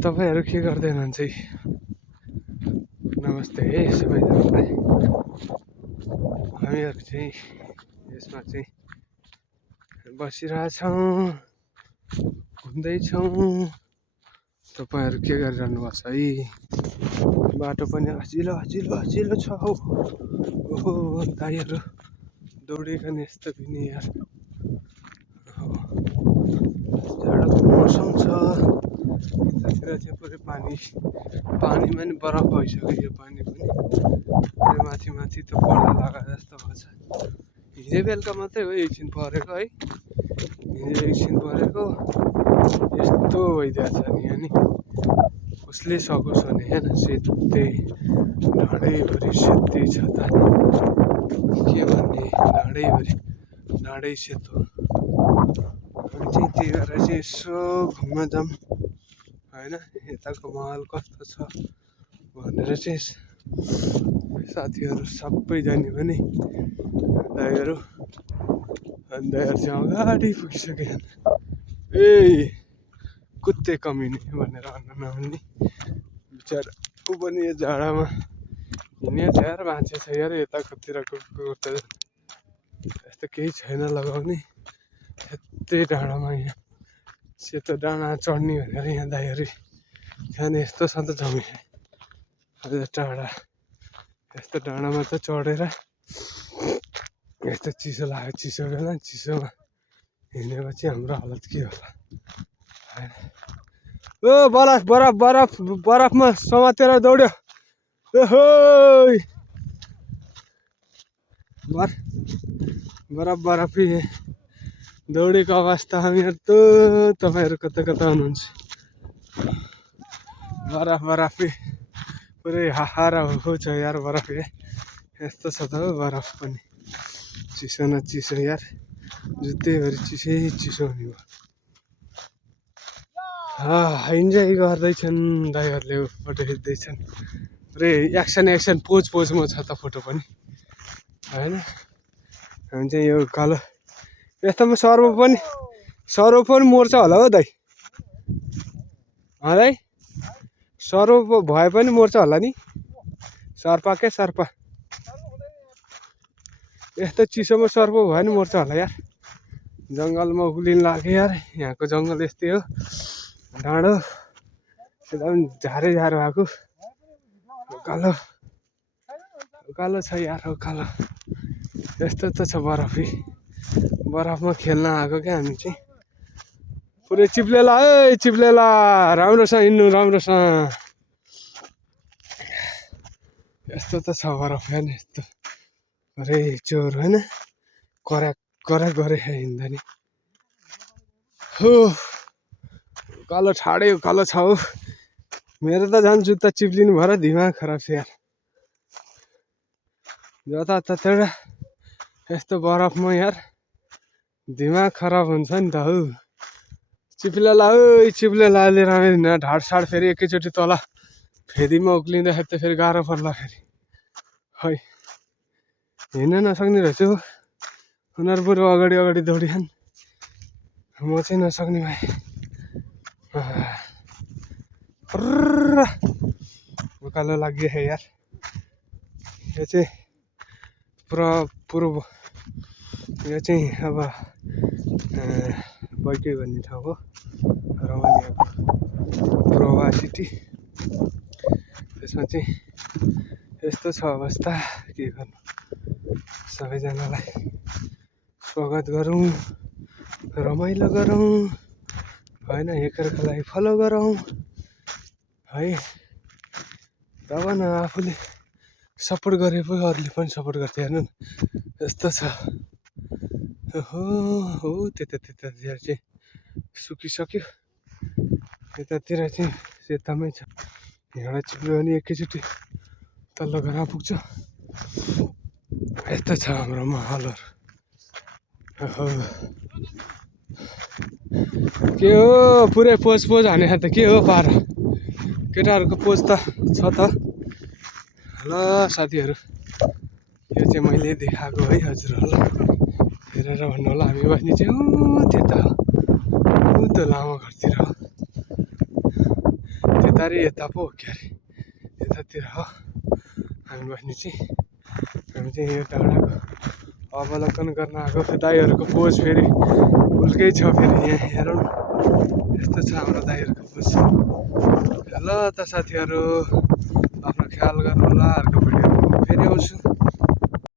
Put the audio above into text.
तपाईहरु के गर्दै हुनुहुन्छ? नमस्ते है सबैजनालाई। हामीहरु चाहिँ यसमा चाहिँ बसिरहेछौँ, घुम्दैछौँ। तपाईहरु के गरिरहनु भएको छ है? बाटो पनि हसिलो हसिलो हसिलो छ। ओहो दाइहरु दौडिकन यस्तो भिनी यार। जाडोको मौसम छ। यतातिर चाहिँ पुरै पानीमा नि बरफ भइसक्यो यो पानी पनि। पुरै माथि माथि त पर्दा लगा जस्तो भएको छ। हिजो बेलुका मात्रै हो एकछिन परेको है। हिजो एकछिन परेको यस्तो भइदिएको छ नि यहाँ नि। कसले सकोस् भने हेर सेतै ढाडैभरि सेतै छ त। के भन्ने ढाडै सेतो। हामी चाहिँ त्यही भएर चाहिँ यसो घुम्न जाऊँ होइन, यताको माहौल कस्तो छ भनेर चाहिँ साथीहरू सबै जाने भने दाइहरू चाहिँ अगाडि पुगिसकेछन्। ए कुत्ते कमिने भनेर भन्न नहुने बिचरा ऊ पनि यो जाडामा हिँड्ने छ यार, मान्छे छ यार यताकोतिरको त यस्तो केही छैन लगाउने। यतै डाँडामा यहाँ सेतो डाँडा चढ्ने भनेर यहाँ दाइहरू खाने यस्तो छ त जमी अझ टाढा यस्तो डाँडामा त चढेर यस्तो चिसो लाग्यो। चिसो बेला चिसोमा हिँडेपछि हाम्रो हालत के होला। ओ बरफमा समातेर दौड्यो। ओहो बरफी दौडेको अवस्था हामीहरू त तपाईहरु कता कता हुनुहुन्छ? बरफी पुरै हाहार हो छ यार बरफ। यस्तो छ त हो बरफ पनि चिसो न चिसो यार, जुत्तैभरि चिसो हुने भयो। इन्जोय गर्दैछन् दाइहरूले, फोटो खिच्दैछन्। पुरै एक्सन पोजमा छ त फोटो पनि होइन। हामी चाहिँ यो कालो यस्तोमा सर्व पनि मर्छ होला हो दाइ। दाइ सर्व भए पनि मर्छ होला नि। सर्पा यस्तो चिसोमा सर्प भयो नि मर्छ होला यार। जङ्गलमा उक्लिन लाग्यो यार। यहाँको जङ्गल यस्तै हो, डाँडो एकदम झारै भएको उकालो छ यार। उकालो यस्तो त छ बरफमा खेल्न आएको क्या हामी चाहिँ। पुरै चिप्लेला राम्रोसँग हिँड्नु राम्रोसँग। यस्तो त छ बरफ हेर्न, यस्तो पुरै चोर होइन, करा गरे हिँड्दा नि। हो उकालो ठाडै उकालो छ हो। मेरो त झन् जुत्ता चिप्लिनु भएर दिमाग खराब छ यार। जताततै यस्तो बरफमा यार दिमाग खराब हुन्छ नि त हौ। चिप्लेला अहिले राम्ररी हिँड्न ढाडसाड फेरि एकैचोटि तल फेदीमा उक्लिँदाखेरि त फेरि गाह्रो पर्ला फेरि है। हिँड्न नसक्ने रहेछु। उनीहरू बरु अगाडि दौडिहान्, म चाहिँ नसक्ने भएँ। उकालो लाग्यो है यार। यो चाहिँ यो चाहिँ अब बैकै भन्ने ठाउँ हो, रोमानियाको प्रोभा सिटी। त्यसमा चाहिँ यस्तो छ अवस्था, के गर्नु। सबैजनालाई स्वागत गरौँ, रमाइलो गरौँ होइन, एकअर्कालाई फलो गरौँ है। तब न आफूले सपोर्ट गरे पो अरूले पनि सपोर्ट गर्छ। हेर्नु न यस्तो छ। हो त्यतातिर चाहिँ सुकिसक्यो, यतातिर चाहिँ सेतामै छ। यहाँबाट चिप्ल्यो भने एकैचोटि तल्लो घरमा पुग्छ। यस्तो छ हाम्रो माहौलहरू। के हो पुरै पोज हाने त के हो पारा। केटाहरूको पोज त छ त। ल साथीहरू, यो चाहिँ मैले देखाएको है हजुरहरूलाई। हेरेर भन्नु होला। हामी बस्ने चाहिँ त्यता हो, त्यो लामो घरतिर हो। बिस्तारै यता पो हो क्या अरे यतातिर हो हामी बस्ने चाहिँ हामी चाहिँ यो डाँडाको अवलोकन गर्न आएको दाईहरूको पोज फेरि उल्कै छ फेरि यहाँ हेरौँ यस्तो छ हाम्रो दाईहरूको पोज ल त साथीहरू आफ्नो ख्याल गर्नु होला अर्को भिडियोमा फेरि आउँछु